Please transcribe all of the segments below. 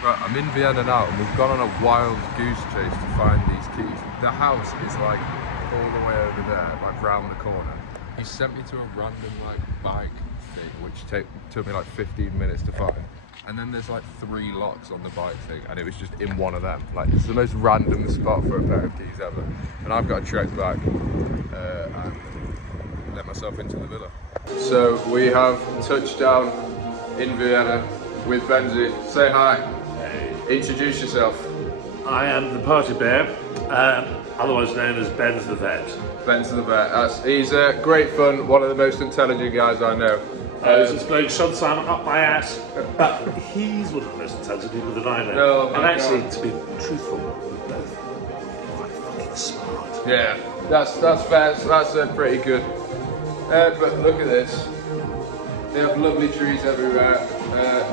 Right, I'm in Vienna now, and we've gone on a wild goose chase to find these keys. The house is like all the way over there, like round the corner. He sent me to a random like bike thing, which took me like 15 minutes to find. And then there's like 3 locks on the bike thing, and it was just in one of them. Like, it's the most random spot for a pair of keys ever. And I've got to trek back and let myself into the villa. So we have touched down in Vienna with Benzi. Say hi. Introduce yourself. I am the party bear, otherwise known as Ben's the Vet. Ben's the Vet. He's great fun, one of the most intelligent guys I know. There's this bloke Sean Simon up my ass, but he's one of the most intelligent people that I know. Oh, and actually, to be truthful, we're both quite fucking smart. Yeah, that's fair. That's pretty good. But look at this. They have lovely trees everywhere.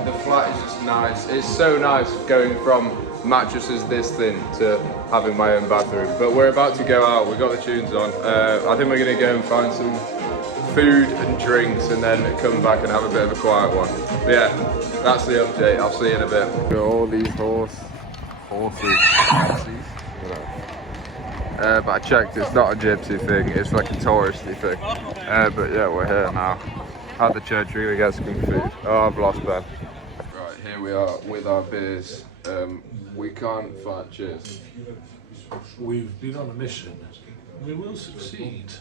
The flat is just nice. It's so nice going from mattresses this thin to having my own bathroom. But we're about to go out. We've got the tunes on. I think we're going to go and find some food and drinks and then come back and have a bit of a quiet one. But yeah, that's the update. I'll see you in a bit. Got all these horses. But I checked, it's not a gypsy thing, it's like a touristy thing. But yeah, we're here now. At the church, we're gonna get some food. Oh, I've lost Ben. Right, here we are with our beers. We can't find, cheers. We've been on a mission. We will succeed.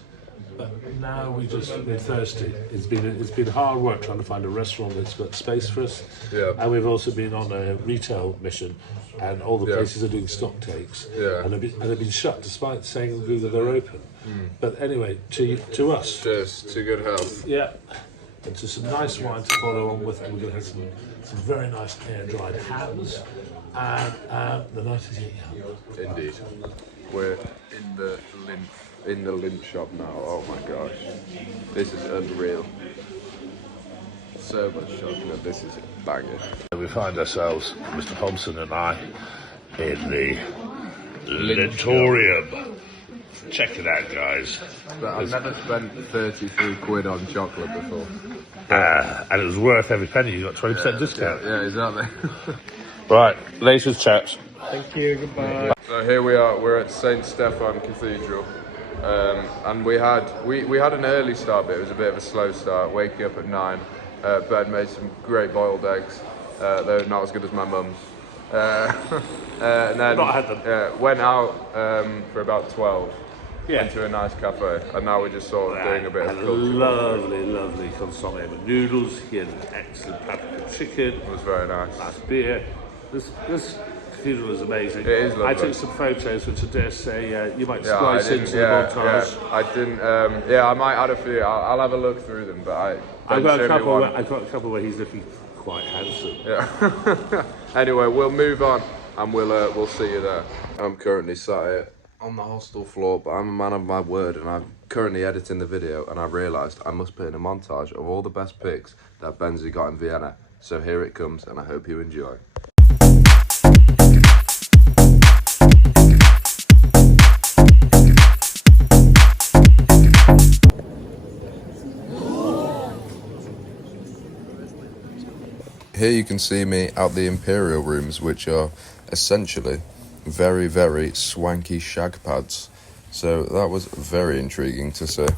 But now we're thirsty. It's been hard work trying to find a restaurant that's got space for us. Yeah. And we've also been on a retail mission, and all the places are doing stock takes. Yeah. And they've been shut despite saying on Google they're open. But anyway, to us. Cheers to good health. Yeah. And to some nice wine to follow on with. We're going to have some very nice air-dried hams. And the night is young. Indeed. We're in the lint shop now. Oh my gosh. This is unreal. So much chocolate. This is banging. We find ourselves, Mr. Thompson and I, in the Lintorium. Check it out, guys. But I've never spent 33 quid on chocolate before. And it was worth every penny. You got 20% discount. Yeah, exactly. Right, latest chat. Thank you, goodbye. So here we are, we're at St. Stephan Cathedral. And we had an early start, but it was a bit of a slow start, waking up at 9. Ben made some great boiled eggs, though not as good as my mum's. And then went out for about 12. Went to a nice cafe, and now we're just sort of doing a bit of culture. Lovely consomme with noodles. He had an excellent paprika chicken. It was very nice. Nice beer. This cathedral is amazing. It is lovely. I took some photos, which I dare say you might splice into the montage. Yeah, I didn't. I might add a few. I'll have a look through them, but I've got a couple where he's looking quite handsome. Yeah. Anyway, we'll move on, and we'll see you there. I'm currently sat here on the hostel floor, but I'm a man of my word, and I'm currently editing the video, and I realised I must put in a montage of all the best pics that Benzi got in Vienna. So here it comes, and I hope you enjoy. Here you can see me out the Imperial rooms, which are essentially very, very swanky shag pads. So that was very intriguing to see.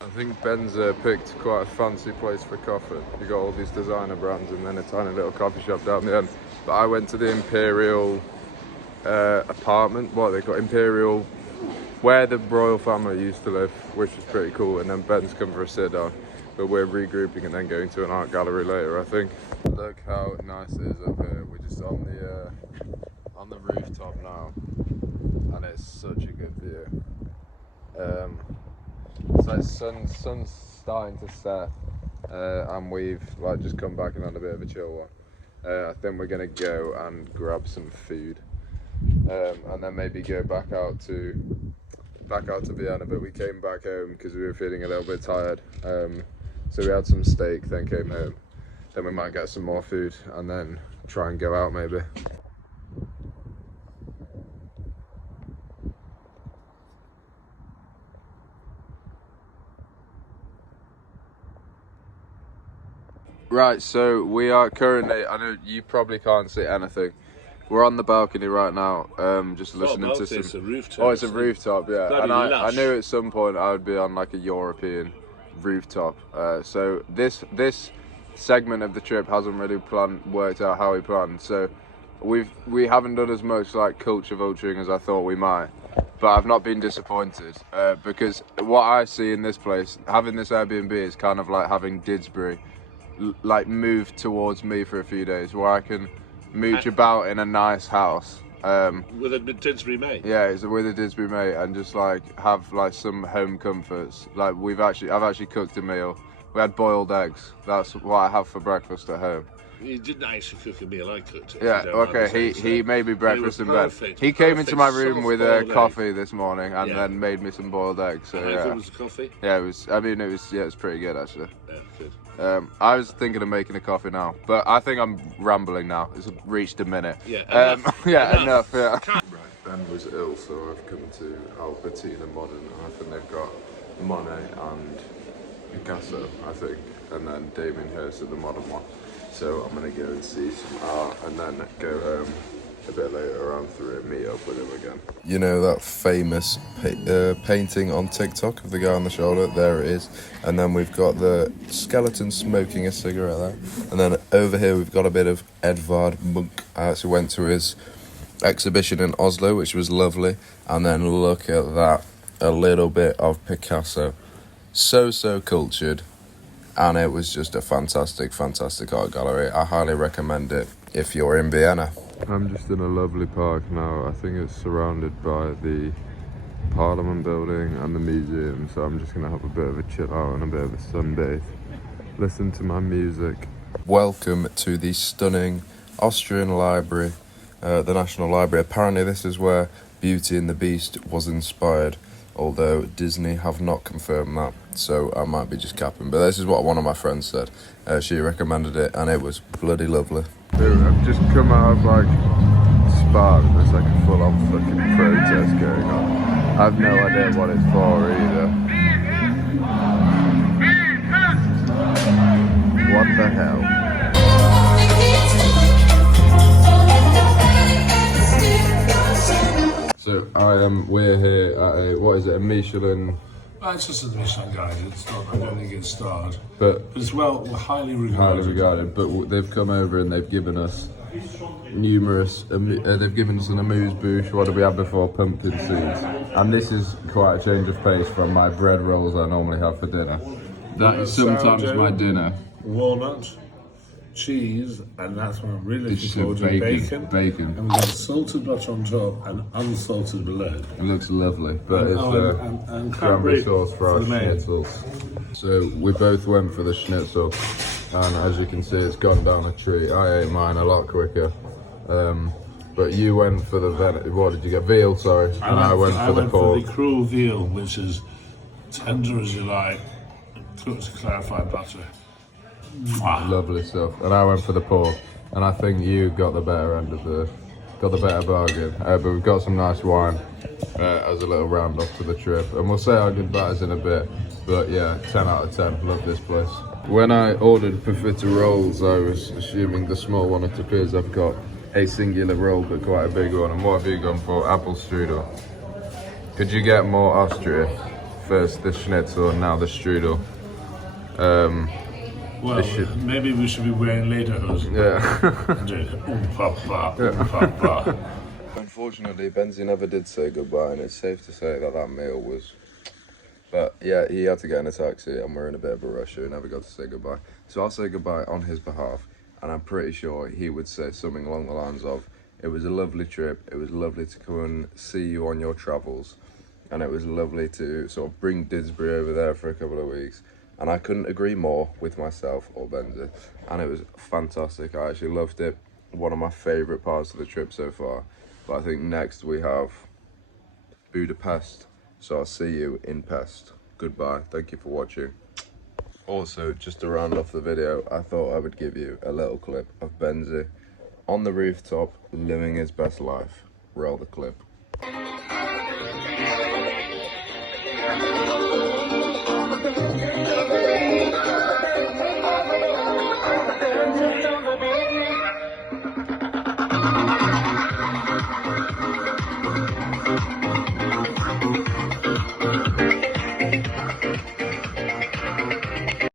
I think Ben's picked quite a fancy place for coffee. You got all these designer brands and then a tiny little coffee shop down the end. But I went to the Imperial apartment, what they got, Imperial, where the royal family used to live, which was pretty cool. And then Ben's come for a sit down. But we're regrouping and then going to an art gallery later, I think. Look how nice it is up here. We're just on the rooftop now, and it's such a good view. So sun's starting to set, and we've just come back and had a bit of a chill one. I think we're gonna go and grab some food, and then maybe go back out to Vienna. But we came back home because we were feeling a little bit tired. So we had some steak, then came home. Then we might get some more food and then try and go out maybe. Right, so we are currently, I know you probably can't see anything. We're on the balcony right now, just listening to some... It's a rooftop. Oh, it's a rooftop, yeah. Bloody And I lush. knew at some point I would be on like a European rooftop. So this segment of the trip hasn't really worked out how we planned. So we haven't done as much like culture vulturing as I thought we might. But I've not been disappointed because what I see in this place, having this Airbnb, is kind of like having Didsbury like move towards me for a few days, where I can mooch about in a nice house. With a Didsbury mate. Yeah, it's with a Didsbury mate, and just like have like some home comforts. Like I've actually cooked a meal. We had boiled eggs. That's what I have for breakfast at home. You didn't actually cook a meal, I cooked it. Yeah, okay, he made me breakfast in bed. He came into my room with a coffee this morning and then made me some boiled eggs. So yeah. It was coffee? Yeah, it was, it was pretty good actually. Yeah, good. I was thinking of making a coffee now, but I think I'm rambling now. It's reached a minute. Yeah, enough, yeah. Right, Ben was ill, so I've come to Albertina Modern, and I think they've got Monet and Picasso, I think, and then Damien Hirst at the modern one. So I'm gonna go and see some art and then go home a bit later around 3 and meet up with him again. You know that famous painting on TikTok of the guy on the shoulder? There it is. And then we've got the skeleton smoking a cigarette there. And then over here we've got a bit of Edvard Munch. I actually went to his exhibition in Oslo, which was lovely. And then look at that, a little bit of Picasso. So cultured. And it was just a fantastic art gallery. I highly recommend it if you're in Vienna. I'm just in a lovely park now. I think it's surrounded by the Parliament building and the museum, so I'm just gonna have a bit of a chill out and a bit of a sunbathe, listen to my music. Welcome to the stunning Austrian library, the National Library. Apparently this is where Beauty and the Beast was inspired, although Disney have not confirmed that, so I might be just capping. But this is what one of my friends said. She recommended it, and it was bloody lovely. I've just come out of like Spa, and there's like a full-on fucking protest going on. I have no idea what it's for either. What the hell? So we're here at a Michelin. Well, it's just a Michelin guide. It's not. I don't think it's starred. But it's highly regarded. Highly regarded. But they've come over and they've given us numerous. They've given us an amuse-bouche. What did we have before? Pumpkin seeds. And this is quite a change of pace from my bread rolls I normally have for dinner. That is sometimes my dinner. Walnut, cheese, and that's what I'm really looking forward to. Bacon. And we've got salted butter on top and unsalted below. It looks lovely, but it's cranberry sauce for our schnitzels. So we both went for the schnitzel, and as you can see, it's gone down a treat. I ate mine a lot quicker. But you went for the what did you get? Veal, sorry. And I went for the pork. For the cruel veal, which is tender as you like, cooked to clarified butter. Lovely stuff. And I went for the pork, and I think you got the better end of got the better bargain. But we've got some nice wine as a little round off to the trip, and we'll say our goodbyes in a bit. But yeah, 10 out of 10. Love this place. When I ordered perfetta rolls, I was assuming the small one. It appears I've got a singular roll, but quite a big one. And what have you gone for? Apple strudel. Could you get more Austria? First the schnitzel, and now the strudel. Well, maybe we should be wearing lederhosen. Yeah. And doing papa. Unfortunately, Benzie never did say goodbye, and it's safe to say that meal was... But yeah, he had to get in a taxi, and we're in a bit of a rush, so he never got to say goodbye. So I'll say goodbye on his behalf, and I'm pretty sure he would say something along the lines of, it was a lovely trip, it was lovely to come and see you on your travels, and it was lovely to sort of bring Didsbury over there for a couple of weeks. And I couldn't agree more with myself or Benzie, and it was fantastic. I actually loved it. One of my favourite parts of the trip so far. But I think next we have Budapest, so I'll see you in Pest. Goodbye, thank you for watching. Also, just to round off the video, I thought I would give you a little clip of Benzie on the rooftop living his best life. Roll the clip.